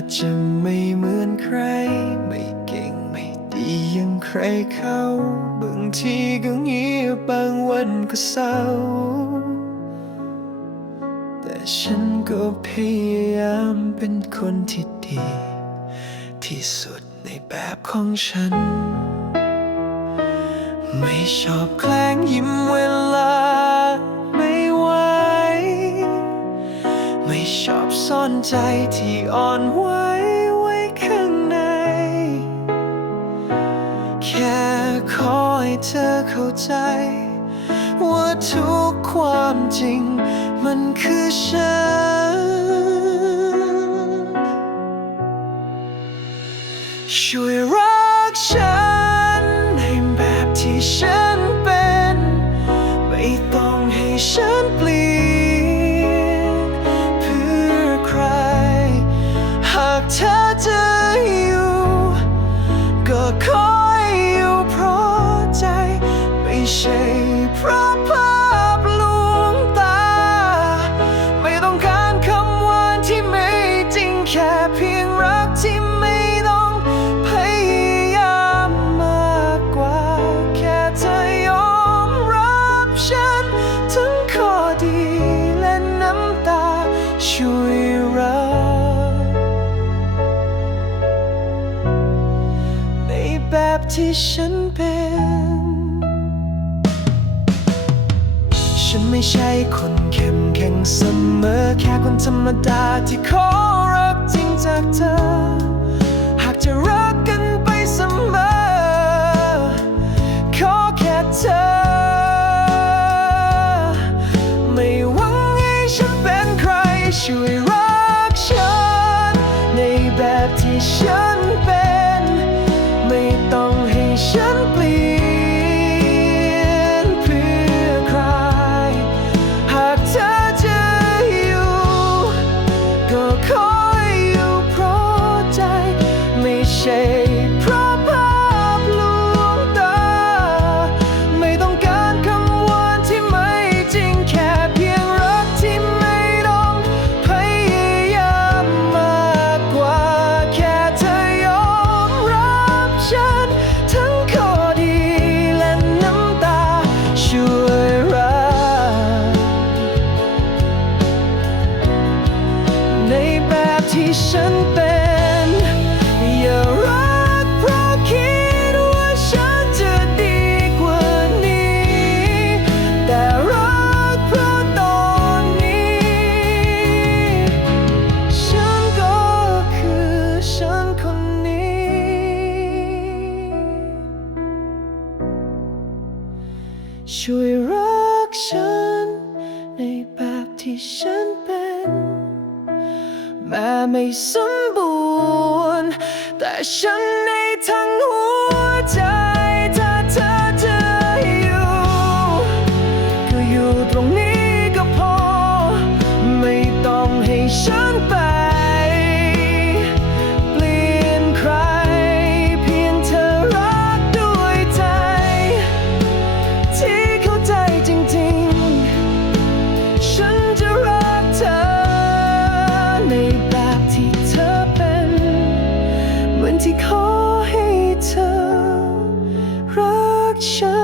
อาจจะไม่เหมือนใคร ไม่เก่งไม่ดีอยังใครเขาบางทีก็เงียบบางวันก็เศร้า แต่ฉันก็พยายามเป็นคนที่ดี ที่สุดในแบบของฉัน ไม่ชอบแกล้งยิ้มเวลา ซ่อนใจที่อ่อนไหวไว้ข้างใน แค่ขอให้เธอเข้าใจ ว่าทุกความจริง มันคือฉัน ช่วยรักฉันในแบบที่ฉันเป็น ไม่ต้องให้ฉันเปลี่ย ใช่เพราะภาพลวงตา ไม่ต้องการคำหวานที่ไม่จริงแค่เพียงรักที่ไม่ต้องพยายามมากกว่า แค่เธอยอมรับฉัน ทั้งข้อดีและน้ำตาช่วยรักในแบบที่ฉันเป็น ฉันไม่ใช่คนเข้มแข็งเสมอ แค่คนธรรมดาที่ขอรักจริงจากเธอ หากจะ ที่ฉันเป็นอย่ารักเพราะคิดว่าฉันจะดีกว่านี้ แต่รักเพราะตอนนี้ ฉันก็คือฉันคนนี้ ช่วยรักฉันในแบบที่ฉันเป็น แม้ไม่สมบูรณ์ แต่ฉันในทั้งหัวใจ เ